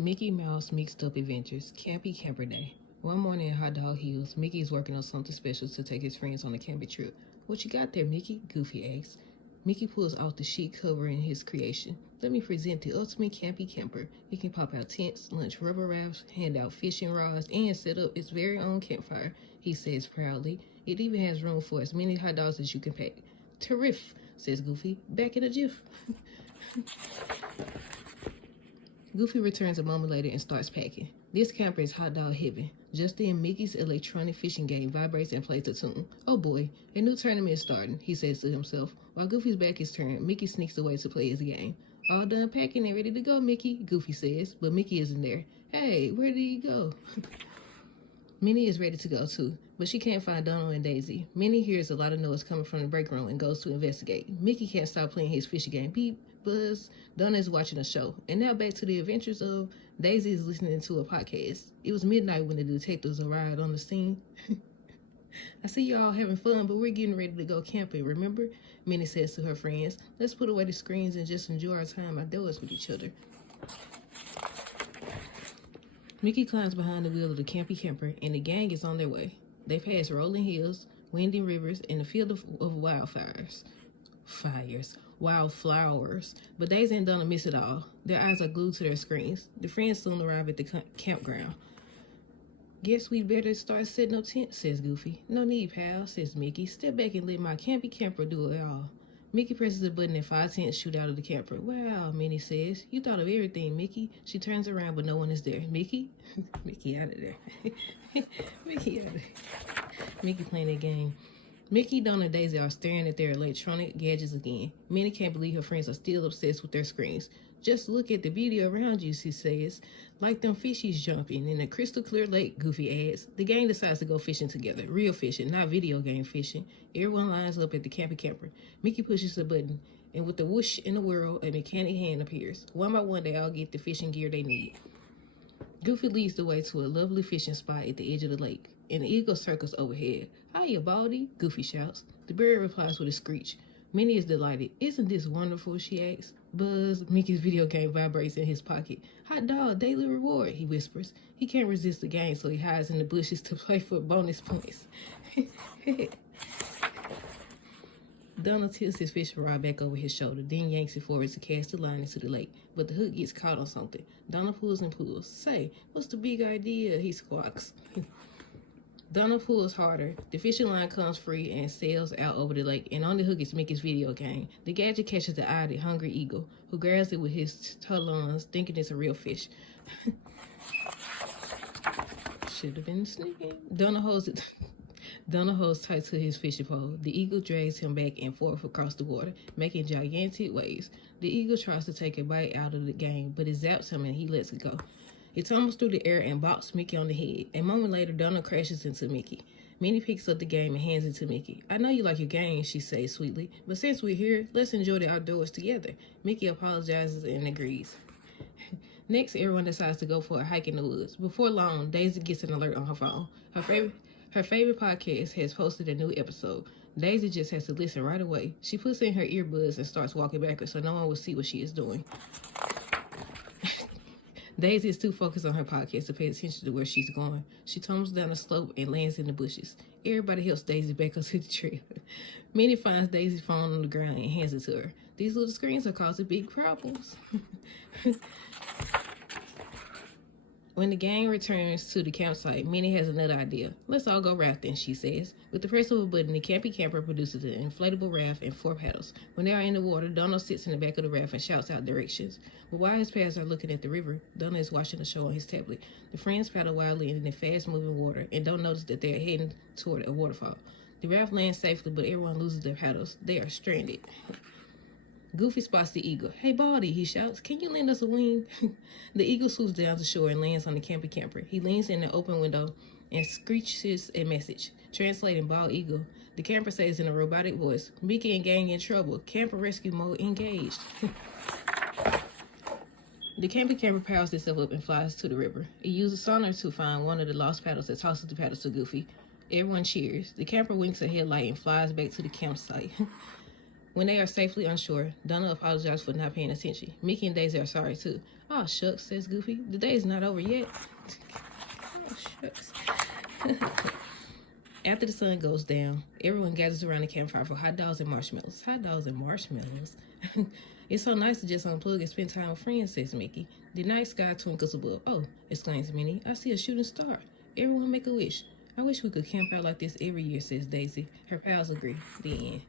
Mickey Mouse Mixed Up Adventures, Campy Camper Day. One morning in Hot Dog Hills, Mickey is working on something special to take his friends on a camping trip. What you got there, Mickey? Goofy asks. Mickey pulls off the sheet covering his creation. Let me present the ultimate campy camper. It can pop out tents, launch rubber rafts, hand out fishing rods, and set up its very own campfire, he says proudly. It even has room for as many hot dogs as you can pack. Terrific, says Goofy. Back in a jiff. Goofy returns a moment later and starts packing. This camper is hot dog heaven. Just then, Mickey's electronic fishing game vibrates and plays a tune. Oh boy, a new tournament is starting, he says to himself. While Goofy's back is turned, Mickey sneaks away to play his game. All done packing and ready to go, Mickey, Goofy says, but Mickey isn't there. Hey, where did he go? Minnie is ready to go too, but she can't find Donald and Daisy. Minnie hears a lot of noise coming from the break room and goes to investigate. Mickey can't stop playing his fishing game. Beep, buzz. Donald is watching a show. And now back to the adventures of Daisy is listening to a podcast. It was midnight when the detectives arrived on the scene. I see you all having fun, but we're getting ready to go camping, remember? Minnie says to her friends. Let's put away the screens and just enjoy our time outdoors with each other. Mickey climbs behind the wheel of the campy camper, and the gang is on their way. They pass rolling hills, winding rivers, and a field of wildflowers. Wildflowers. But Daisy and Donna miss it all. Their eyes are glued to their screens. The friends soon arrive at the campground. Guess we'd better start setting up tents, says Goofy. No need, pal, says Mickey. Step back and let my campy camper do it all. Mickey presses a button and 5 tents shoot out of the camper. Wow, Minnie says. You thought of everything, Mickey. She turns around, but no one is there. Mickey? Mickey out of there. Mickey out of there. Mickey playing that game. Mickey, Donna, and Daisy are staring at their electronic gadgets again. Minnie can't believe her friends are still obsessed with their screens. Just look at the beauty around you, she says. Like them fishies jumping in a crystal clear lake, Goofy adds. The gang decides to go fishing together. Real fishing, not video game fishing. Everyone lines up at the campy camper. Mickey pushes a button, and with the whoosh in the whirl, a mechanic hand appears. One by one, they all get the fishing gear they need. Goofy leads the way to a lovely fishing spot at the edge of the lake. An eagle circles overhead. Hiya, Baldy, Goofy shouts. The bird replies with a screech. Minnie is delighted. Isn't this wonderful, she asks. Buzz, Mickey's video game vibrates in his pocket. Hot dog, daily reward, he whispers. He can't resist the game, so he hides in the bushes to play for bonus points. Donald tilts his fishing rod back over his shoulder, then yanks it forward to cast the line into the lake. But the hook gets caught on something. Donald pulls and pulls. Say, what's the big idea? He squawks. Donald pulls harder. The fishing line comes free and sails out over the lake, and on the hook is Mickey's video game. The gadget catches the eye of the hungry eagle, who grabs it with his talons, thinking it's a real fish. Should have been sneaking. Donald holds tight to his fishing pole. The eagle drags him back and forth across the water, making gigantic waves. The eagle tries to take a bite out of the game, but it zaps him and he lets it go. It tumbles through the air and bops Mickey on the head. A moment later, Donald crashes into Mickey. Minnie picks up the game and hands it to Mickey. I know you like your game, she says sweetly, but since we're here, let's enjoy the outdoors together. Mickey apologizes and agrees. Next, everyone decides to go for a hike in the woods. Before long, Daisy gets an alert on her phone. Her favorite podcast has posted a new episode. Daisy just has to listen right away. She puts in her earbuds and starts walking backwards so no one will see what she is doing. Daisy is too focused on her podcast to pay attention to where she's going. She tumbles down the slope and lands in the bushes. Everybody helps Daisy back up to the trail. Minnie finds Daisy's phone on the ground and hands it to her. These little screens are causing big problems. When the gang returns to the campsite, Minnie has another idea. Let's all go rafting, she says. With the press of a button, the campy camper produces an inflatable raft and 4 paddles. When they are in the water, Donald sits in the back of the raft and shouts out directions. But while his pals are looking at the river, Donald is watching a show on his tablet. The friends paddle wildly in the fast-moving water and don't notice that they are heading toward a waterfall. The raft lands safely, but everyone loses their paddles. They are stranded. Goofy spots the eagle. Hey, Baldy, he shouts. Can you lend us a wing? The eagle swoops down to shore and lands on the campy camper. He leans in the open window and screeches a message. Translating bald eagle. The camper says in a robotic voice, Mickey and gang in trouble. Camper rescue mode engaged. The campy camper powers itself up and flies to the river. It uses sonar to find one of the lost paddles and tosses the paddles to Goofy. Everyone cheers. The camper winks a headlight and flies back to the campsite. When they are safely on shore, Donna apologizes for not paying attention. Mickey and Daisy are sorry too. Oh, shucks, says Goofy. The day's not over yet. Oh, shucks. After the sun goes down, everyone gathers around the campfire for hot dogs and marshmallows. Hot dogs and marshmallows. It's so nice to just unplug and spend time with friends, says Mickey. The night sky twinkles above. Oh, exclaims Minnie. I see a shooting star. Everyone make a wish. I wish we could camp out like this every year, says Daisy. Her pals agree. The end.